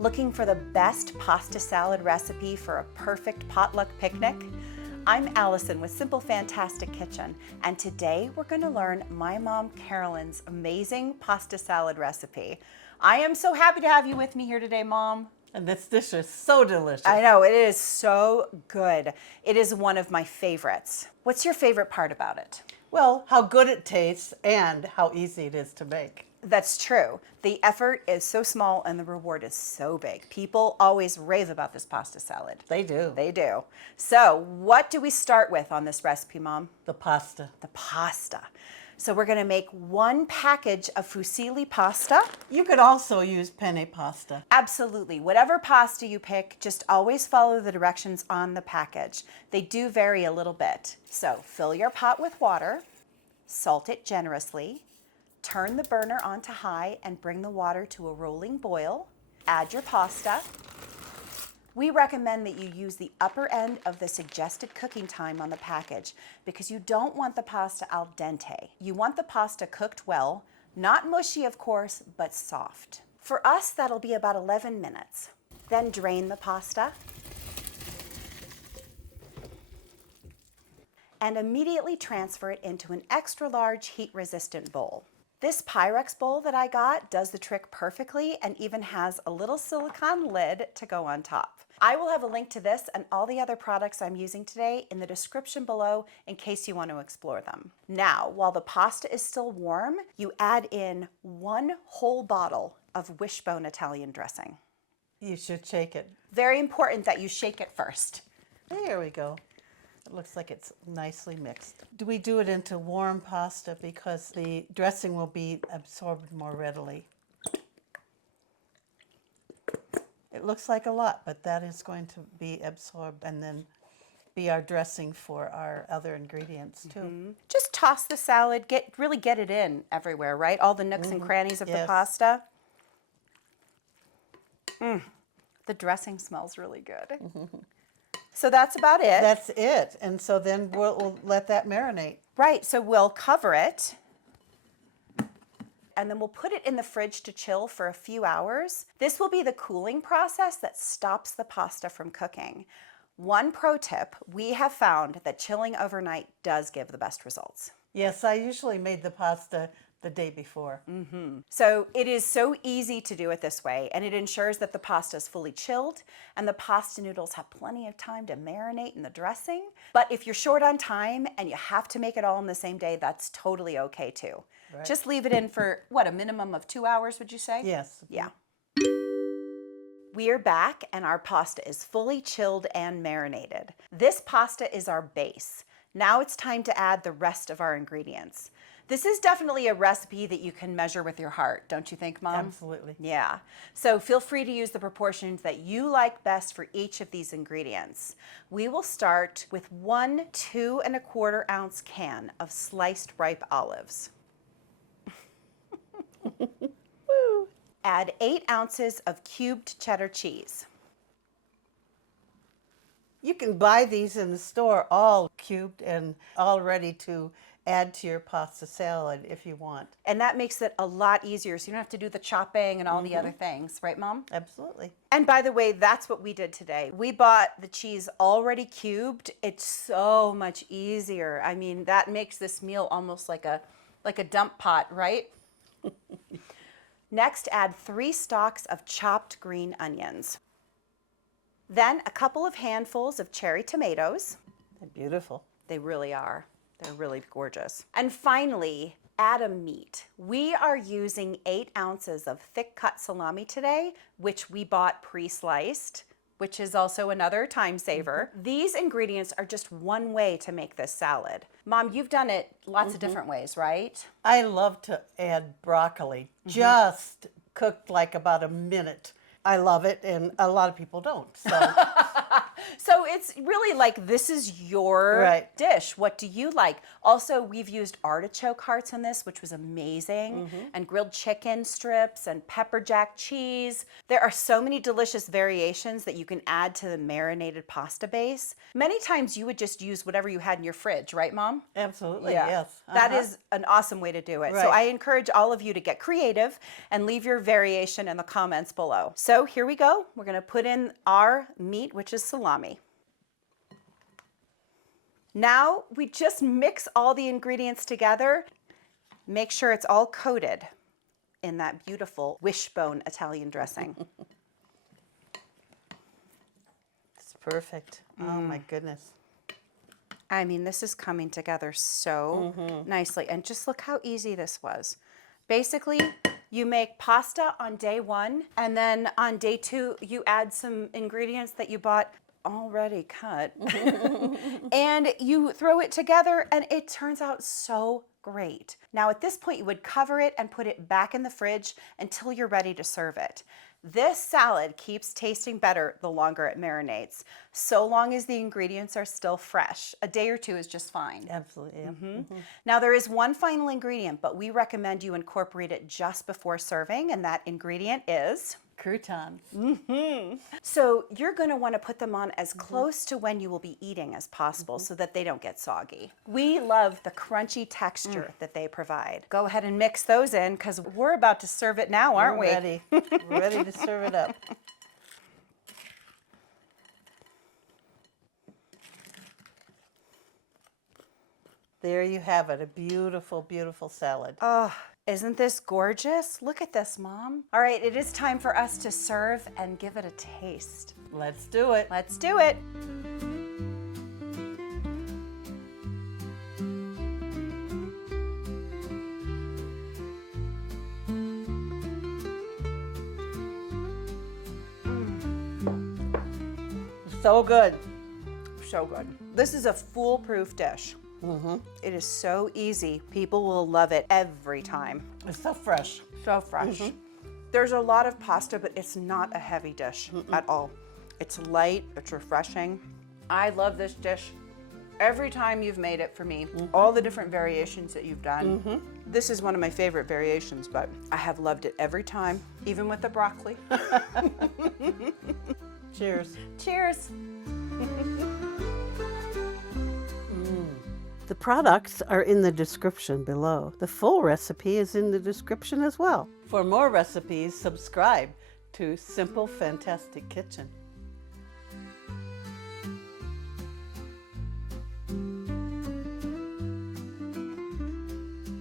Looking for the best pasta salad recipe for a perfect potluck picnic? I'm Allison with Simple Fantastic Kitchen, and today we're going to learn my mom Carolyn's amazing pasta salad recipe. I am so happy to have you with me here today, Mom. And this dish is so delicious. I know, it is so good. It is one of my favorites. What's your favorite part about it? Well, how good it tastes and how easy it is to make. That's true. The effort is so small and the reward is so big. People always rave about this pasta salad. They do. They do. So what do we start with on this recipe, Mom? The pasta. The pasta. So we're going to make 1 package of fusilli pasta. You could also use penne pasta. Absolutely. Whatever pasta you pick, just always follow the directions on the package. They do vary a little bit. So fill your pot with water, salt it generously, turn the burner onto high and bring the water to a rolling boil. Add your pasta. We recommend that you use the upper end of the suggested cooking time on the package because you don't want the pasta al dente. You want the pasta cooked well, not mushy of course, but soft. For us, that'll be about 11 minutes. Then drain the pasta and immediately transfer it into an extra large heat-resistant bowl. This Pyrex bowl that I got does the trick perfectly and even has a little silicone lid to go on top. I will have a link to this and all the other products I'm using today in the description below in case you want to explore them. Now, while the pasta is still warm, you add in 1 whole bottle of wishbone Italian dressing. You should shake it. Very important that you shake it first. There we go. It looks like it's nicely mixed. Do we do it into warm pasta because the dressing will be absorbed more readily? It looks like a lot, but that is going to be absorbed and then be our dressing for our other ingredients too. Mm-hmm. Just toss the salad, really get it in everywhere, right? All the nooks and crannies of the pasta. The dressing smells really good. So that's about it. That's it. And so then we'll let that marinate. Right, so we'll cover it and then we'll put it in the fridge to chill for a few hours. This will be the cooling process that stops the pasta from cooking. One pro tip, we have found that chilling overnight does give the best results. Yes, I usually made the pasta the day before. So it is so easy to do it this way, and it ensures that the pasta is fully chilled and the pasta noodles have plenty of time to marinate in the dressing. But if you're short on time and you have to make it all in the same day, that's totally okay too. Right. Just leave it in for, what, a minimum of 2 hours, would you say? Yes. Yeah. We're back and our pasta is fully chilled and marinated. This pasta is our base. Now it's time to add the rest of our ingredients. This is definitely a recipe that you can measure with your heart, don't you think, Mom? Absolutely. Yeah. So feel free to use the proportions that you like best for each of these ingredients. We will start with 1 2¼ ounce can of sliced ripe olives. Add 8 ounces of cubed cheddar cheese. You can buy these in the store all cubed and all ready to add to your pasta salad if you want. And that makes it a lot easier, so you don't have to do the chopping and all the other things, right, Mom? Absolutely. And by the way, that's what we did today. We bought the cheese already cubed. It's so much easier. I mean, that makes this meal almost like a dump pot, right? Next, add 3 stalks of chopped green onions. Then a couple of handfuls of cherry tomatoes. They're beautiful. They really are. They're really gorgeous. And finally, add a meat. We are using 8 ounces of thick cut salami today, which we bought pre-sliced, which is also another time saver. These ingredients are just one way to make this salad. Mom, you've done it lots of different ways, right? I love to add broccoli, just cooked like about a minute. I love it, and a lot of people don't. So So it's really like this is your Right. dish. What do you like? Also, we've used artichoke hearts in this, which was amazing, and grilled chicken strips and pepper jack cheese. There are so many delicious variations that you can add to the marinated pasta base. Many times you would just use whatever you had in your fridge, right, Mom? Absolutely, yes. That is an awesome way to do it. So Right. I encourage all of you to get creative and leave your variation in the comments below. So here we go. We're going to put in our meat, which is salami. Now we just mix all the ingredients together. Make sure it's all coated in that beautiful wishbone Italian dressing. It's perfect. Oh my goodness. I mean, this is coming together so nicely. And just look how easy this was. Basically, you make pasta on day one, and then on day two, you add some ingredients that you bought already cut. And you throw it together, and it turns out so great. Now, at this point, you would cover it and put it back in the fridge until you're ready to serve it. This salad keeps tasting better the longer it marinates, so long as the ingredients are still fresh. A day or two is just fine. Absolutely. Yeah. Now, there is one final ingredient, but we recommend you incorporate it just before serving, and that ingredient is... Croutons. So you're going to want to put them on as close to when you will be eating as possible so that they don't get soggy. We love the crunchy texture that they provide. Go ahead and mix those in because we're about to serve it now, aren't we? We're ready. We're ready to serve it up. There you have it, a beautiful, beautiful salad. Oh, isn't this gorgeous? Look at this, Mom. All right, it is time for us to serve and give it a taste. Let's do it. Let's do it. So good. So good. This is a foolproof dish. It is so easy. People will love it every time. It's so fresh. So fresh. There's a lot of pasta, but it's not a heavy dish at all. It's light, it's refreshing. I love this dish every time you've made it for me. All the different variations that you've done. This is one of my favorite variations, but I have loved it every time, even with the broccoli. Cheers. Cheers. The products are in the description below. The full recipe is in the description as well. For more recipes, subscribe to Simple Fantastic Kitchen.